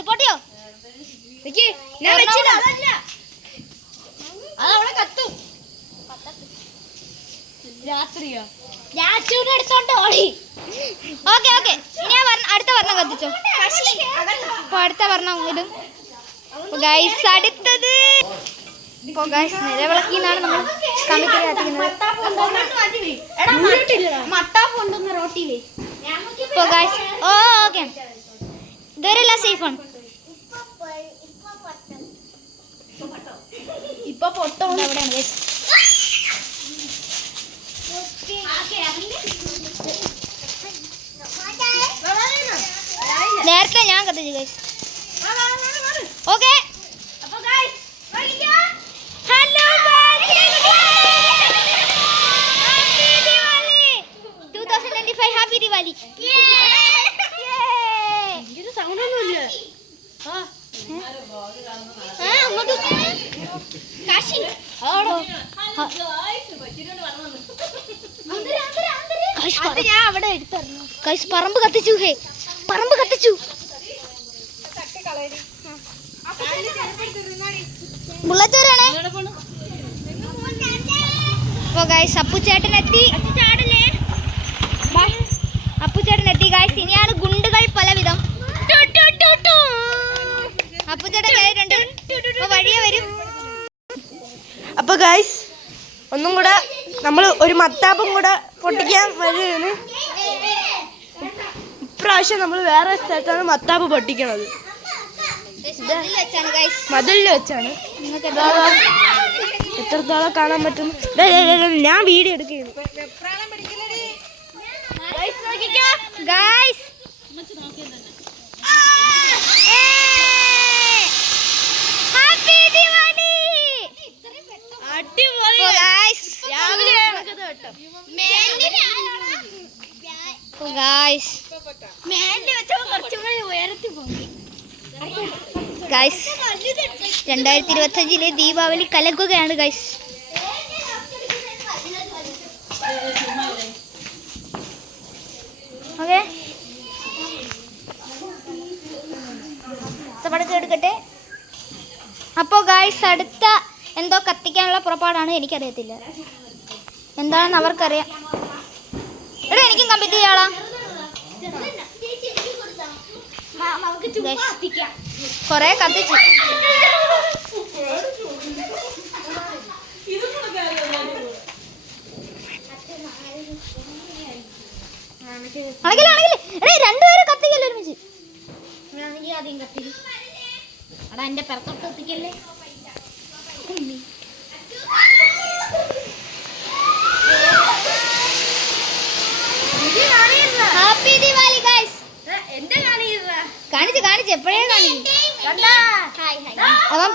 ഉണ്ട്. പൊട്ടിയോ? അതവിടെ കത്തും. രാത്രിയോ? എടുത്തോണ്ട് ഓടി. ഓക്കെ ഓക്കെ, ഇനി അടുത്ത വർണ്ണം കത്തിച്ചോ. അപ്പൊ അടുത്ത വർണ്ണം ഇടും. ഗൈസ് അടുത്തത് നിലവിളക്കിന്നാണ് നമ്മൾ കമ്മിക്കറി കത്തിക്കുന്നത്. ഓക്കെ, ഇതുവരെല്ലാം സേഫാണ്. ഇപ്പൊ പൊട്ടോ എവിടെയാണ് ഗൈസ്? നേരത്തെ ഞാൻ കത്തിച്ചു guys. Okay, hello happy Diwali 2025. Happy Diwali. Sound ഒന്നുമില്ല. ഞാൻ അവിടെ എടുത്തറിഞ്ഞു ഗൈസ്. പറമ്പ് കത്തിച്ചു. പറമ്പ് കത്തിച്ചു. ബുള്ളറ്റ് വരാണേ. അപ്പൊ ഗൈസ് അപ്പുചേട്ടൻ എത്തി. ഗൈസ് ഇനിയാണ് ഗുണ്ടുകൾ പലവിധം. അപ്പുചേട്ടൻ കയറിയിട്ടുണ്ട്. അപ്പൊ വഴിയെ വരും. അപ്പൊ ഗൈസ് ഒന്നും കൂടെ നമ്മൾ ഒരു മത്താപ്പും കൂടെ പൊട്ടിക്കാൻ വരികയാണ്. ഇപ്രാവശ്യം നമ്മൾ വേറെ സ്ഥലത്താണ് മത്താപ്പ് പൊട്ടിക്കണത്. മതിലിൽ വെച്ചാണ്. എത്രത്തോളം കാണാൻ പറ്റുന്നു? ഞാൻ വീഡിയോ എടുക്കുന്നു. ഗൈസ് 2025 ദീപാവലി കലക്കുകയാണ് ഗൈസ്. ഓക്കെ, പടക്കം എടുക്കട്ടെ. അപ്പോൾ ഗൈസ് അടുത്ത എന്തോ കത്തിക്കാനുള്ള പുറപ്പാടാണ്. എനിക്കറിയത്തില്ല എന്താണെന്ന് അവർക്കറിയാം. എടാ എനിക്കും കമ്പിറ്റ് ചെയ്യാളാ. കൊറേ കത്തിച്ചു. രണ്ടുപേരും കത്തിക്കല്ലേ ഒരുമിച്ച്. ആദ്യം കത്തിക്കും. അടാ എന്റെ പിറത്തോട്ട് കത്തിക്കല്ലേ. Happy Diwali guys. കാണിച്ച് എപ്പോഴേ കാണിച്ചു. അവൻ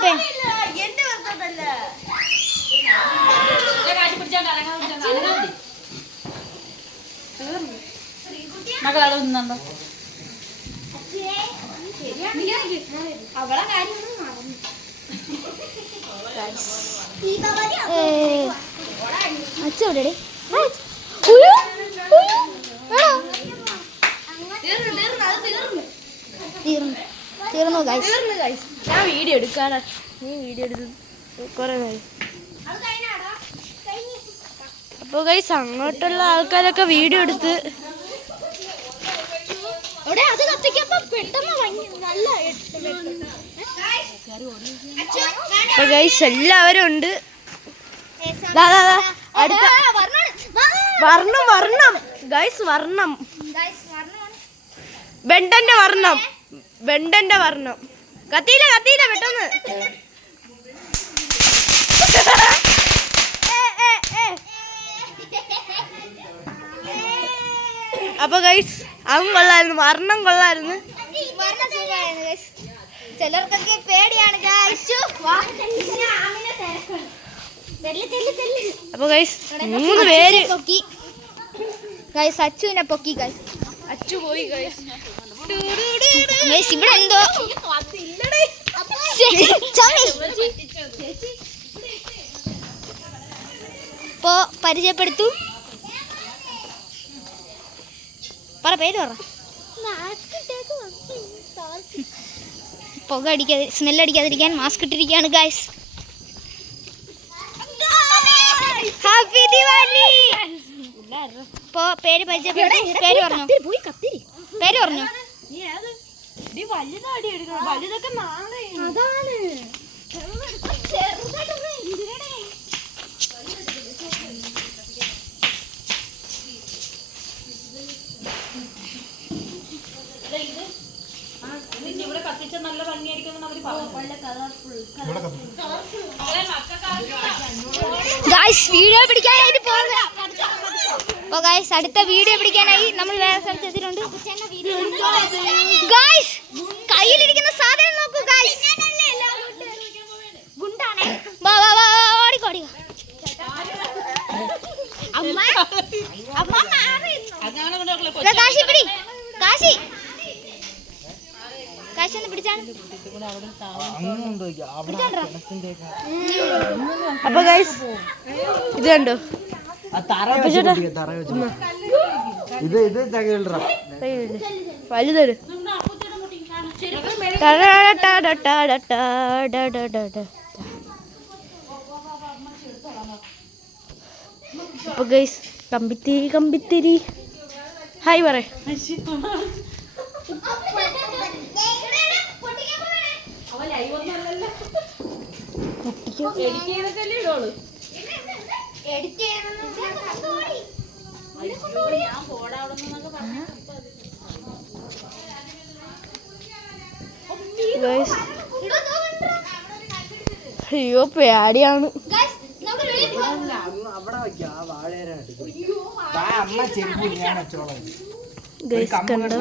മകളവിടെ നിന്നോ. അച്ഛടെ തീർന്നു ഗൈസ്. ഞാൻ വീഡിയോ എടുക്കാനാ. നീ വീഡിയോ എടുത്ത് കുറെ നേരം. അപ്പോൾ ഗൈസ് അങ്ങോട്ടുള്ള ആൾക്കാരൊക്കെ വീഡിയോ എടുത്ത് അപ്പോൾ ഗൈസ് എല്ലാവരും ഉണ്ട്. അടുത്ത വർണ്ണം ഗൈസ്, വർണ്ണം വെണ്ടന്റെ വർണ്ണം. കത്തിയില്ല പെട്ടെന്ന്. അപ്പൊ ഗൈസ് അവൻ കൊള്ളായിരുന്നു, വർണ്ണം കൊള്ളായിരുന്നു. ചിലർക്കൊക്കെ പേടിയാണ്. അപ്പൊ ഗൈസ് 3 പേര് പൊക്കി ഗൈസ്. അച്ചുവിനെ പൊക്കി ഗൈസ്. അച്ചു പോയി ഗൈസ്. ഇവിടെ എന്തോ ഇപ്പോ പരിചയപ്പെടുത്തു. പേര് പറ. പുക അടിക്കാതെ സ്മെല്ലടിക്കാതിരിക്കാൻ മാസ്ക് ഇട്ടിരിക്കുകയാണ് ഗൈസ്. ഹാപ്പി ദിവാലി. ഇപ്പോ പേര് പരിചയപ്പെട്ടു. പേര് പറഞ്ഞു. പേര് പറഞ്ഞു. ഗൈസ് വീഡിയോ പിടിക്കാനായിട്ട് പോകുക. അപ്പോൾ ഗൈസ് അടുത്ത വീഡിയോ പിടിക്കാനായി നമ്മൾ വേറെ സ്ഥലത്ത് എത്തിയിട്ടുണ്ട്. ഗൈസ് കയ്യിലിരിക്കുന്ന സാധനം നോക്കൂ ഗൈസ്. വാ വാ വാ ഓടിക്കോ ഓടിക്കോ. കാശി പിടി. കാശി കാശി ഒന്ന് പിടിച്ചാണ്. അപ്പൊ ഗൈസ് ഇത് കണ്ടോ, വലുതൊരു അപ്പൊ ഗൈസ് കമ്പിത്തിരി കമ്പിത്തിരി ഹായ് പറ. അയ്യോ പേടിയാണ്. കണ്ടോ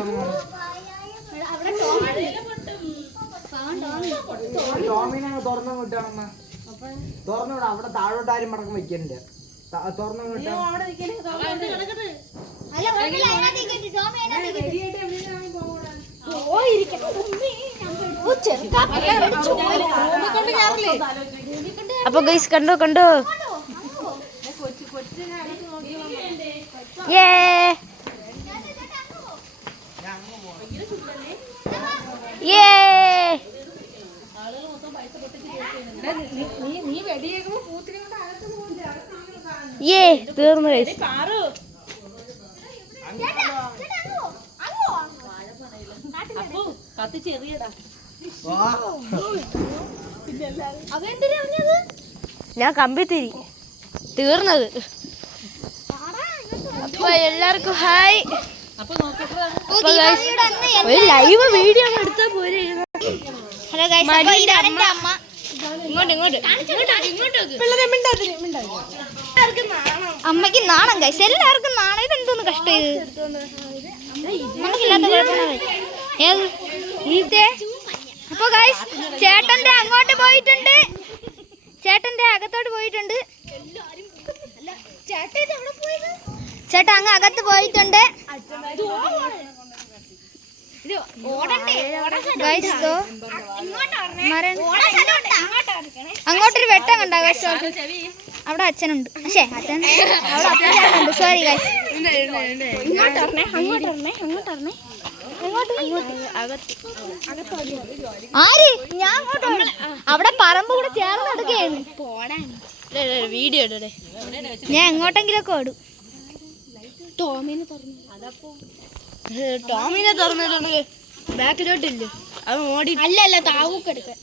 തുറന്നുവിടാം. അവിടെ താഴോട്ടാരും മടക്കം വെക്കണ്ട. തുറന്നു അപ്പൊ ഗൈസ് കണ്ടോ കണ്ടോ ഏ തീർന്നു ഗൈസ്. ഞാൻ കമ്പിത്തിരി തീർന്നത്. അപ്പൊ എല്ലാവർക്കും ഹായ്. ഒരു ലൈവ് വീഡിയോ എടുത്താ പോരെ. ഹലോ ഗൈസ്, അപ്പോൾ ഇതാണ് എൻ്റെ അമ്മ. അമ്മയ്ക്ക് നാണം ഗൈസ്, എല്ലാവർക്കും നാണം. ഇതെന്തോന്ന് കഷ്ടം ഇത്. നമുക്കില്ലാത്ത കുഴപ്പമില്ല. അപ്പൊ ഗൈസ് ചേട്ടന്റെ അങ്ങോട്ട് പോയിട്ടുണ്ട്, ചേട്ടന്റെ അകത്തോട്ട് പോയിട്ടുണ്ട്. ചേട്ടൻ അങ്ങ് അകത്ത് പോയിട്ടുണ്ട്. അങ്ങോട്ടൊരു വെട്ടം കണ്ടോ ഗൈസ്? അവിടെ അച്ഛനുണ്ട്. പക്ഷേ അച്ഛൻ അവിടെ അച്ഛനുണ്ട്. Sorry guys. ആര്? ഞാൻ അവിടെ പറമ്പ് കൂടെ ചേർന്ന് എടുക്കുകയാണ്. വീഡിയോ ഞാൻ എങ്ങോട്ടെങ്കിലൊക്കെ ഓടും. ടോമിനെ തുറന്നിട്ടുണ്ട്. ബാക്കിലോട്ടില്ലേ അത് ഓടി. അല്ലല്ല താവൂക്കെടുക്കാൻ.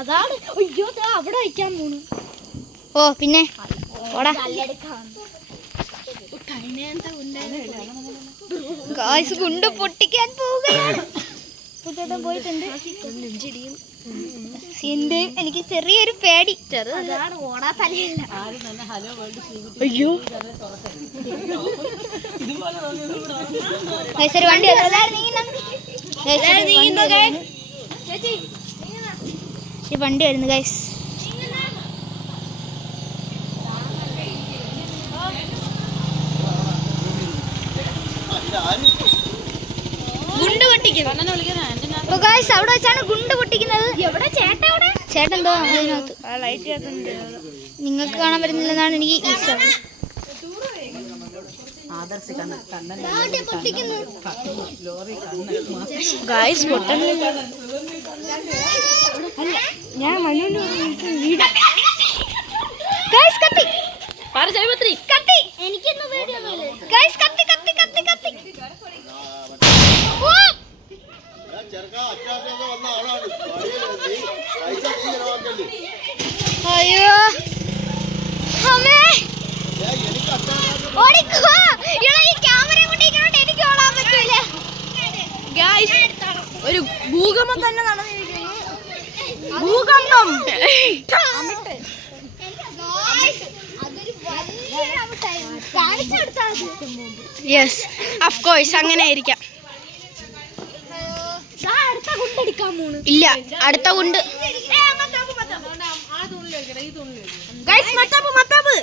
അതാണ്. അയ്യോ അവിടെ വയ്ക്കാൻ പോണു. ഓ പിന്നെ ഓടാ ഗായ്സ്, ഗുണ്ട് പൊട്ടിക്കാൻ പോവുകയാണ്. കുട്ടേട്ടൻ പോയിട്ടുണ്ട്. എനിക്ക് ചെറിയൊരു പേടി. ഓടാ സ്ഥലമില്ല. അയ്യോ ഒരു വണ്ടി ഈ വണ്ടി വരുന്നു ഗൈസ്. ഗുണ്ട് പൊട്ടിക്കുന്നു. അവിടെ വെച്ചാണ് ഗുണ്ട് പൊട്ടിക്കുന്നത്. ചേട്ടൻ എന്തോ അതിനകത്ത് നിങ്ങൾക്ക് കാണാൻ പറ്റുന്നില്ലെന്നാണ് എനിക്ക് ഈശ്വരം. ഗായ്സ് പൊട്ടൻ ഞാൻ മനുവിന്റെ ഗൈസ് കത്തി പാരചൈപത്രി കത്തി എനിക്കൊന്നും പേടിയൊന്നുമില്ല ഗൈസ് കത്തി കത്തി കത്തി കത്തി ഓ അയ്യോ അമ്മേ ഓടിക്കോ ഇവിടെ ഈ ക്യാമറ കൊണ്ടിരിക്കുന്നോണ്ട് എനിക്ക് ഓടാൻ പറ്റില്ല ഗായ്സ് ഒരു ഭൂകമ്പം തന്നെ നടന്നിരിക്കുന്നു ഭൂകമ്പം യെസ് ഓഫ് കോഴ്സ് അങ്ങനെ ആയിരിക്കാം ഇല്ല അടുത്ത കൊണ്ട് ഗൈസ് മത്താപ്പ്